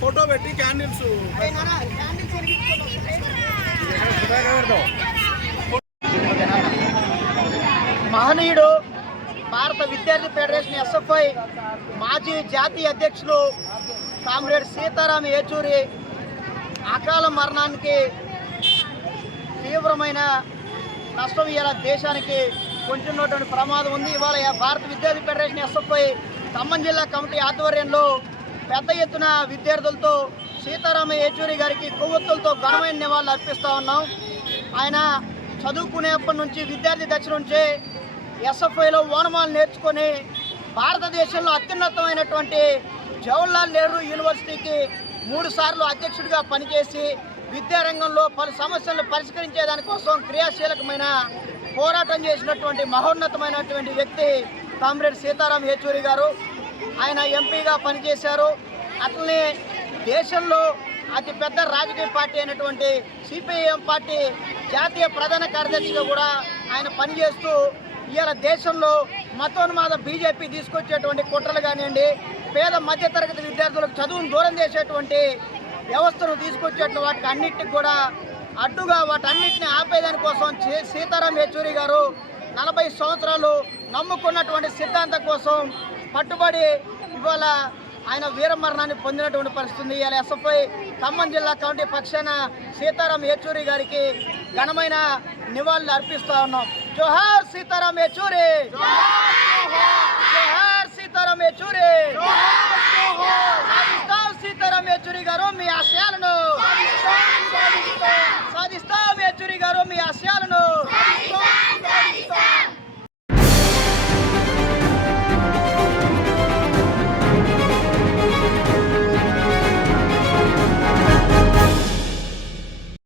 Photo పెట్టి candles మహనీయుడు భారత విద్యార్థి ఫెడరేషన్ ఎస్ఎఫ్ఐ మాజీ జాతీయ అధ్యక్షులు కామ్రేడ్ సీతారాం ఏచూరి అకాల మరణానికి తీవ్రమైన నష్టం ఇలా దేశానికి కొంటున్నటువంటి ప్రమాదం ఉంది. ఇవాళ భారత విద్యార్థి ఫెడరేషన్ ఎస్ఎఫ్ఐ ఖమ్మం జిల్లా కమిటీ ఆధ్వర్యంలో పెద్ద ఎత్తున విద్యార్థులతో సీతారామ యేచూరి గారికి కొవ్వొత్తులతో ఘనమైన నివాళులు అర్పిస్తూ ఉన్నాం. ఆయన చదువుకునేప్పటి నుంచి విద్యార్థి దశ నుంచే ఎస్ఎఫ్ఐలో ఓనమాలు నేర్చుకొని భారతదేశంలో అత్యున్నతమైనటువంటి జవహర్లాల్ నెహ్రూ యూనివర్సిటీకి మూడు సార్లు అధ్యక్షుడిగా పనిచేసి విద్యారంగంలో పలు సమస్యలను పరిష్కరించే దానికోసం క్రియాశీలకమైన పోరాటం చేసినటువంటి మహోన్నతమైనటువంటి వ్యక్తి కామ్రేడ్ సీతారాం యేచూరి గారు. ఆయన ఎంపీగా పనిచేశారు. అట్లనే దేశంలో అతిపెద్ద రాజకీయ పార్టీ అయినటువంటి సిపిఐఎం పార్టీ జాతీయ ప్రధాన కార్యదర్శిగా కూడా ఆయన పనిచేస్తూ ఇవాళ దేశంలో మతోన్మాద బీజేపీ తీసుకొచ్చేటువంటి కుట్రలు కానివ్వండి పేద మధ్యతరగతి విద్యార్థులకు చదువును దూరం చేసేటువంటి వ్యవస్థను తీసుకొచ్చేటువంటి వాటికి అన్నిటికి కూడా అడ్డుగా వాటన్నిటిని ఆపేదాని కోసం చే- సీతారాం యేచూరి గారు నలభై సంవత్సరాలు నమ్ముకున్నటువంటి సిద్ధాంతం కోసం పట్టుబడి ఇవాళ ఆయన వీరమరణాన్ని పొందినటువంటి పరిస్థితి ఇవాళ ఎస్ఎఫ్ఐ ఖమ్మం జిల్లా కమిటీ పక్షాన సీతారాం యేచూరి గారికి ఘనమైన నివాళులు అర్పిస్తా ఉన్నాం. జోహార్ సీతారాం యేచూరి! జోహార్ సీతారాం యేచూరి!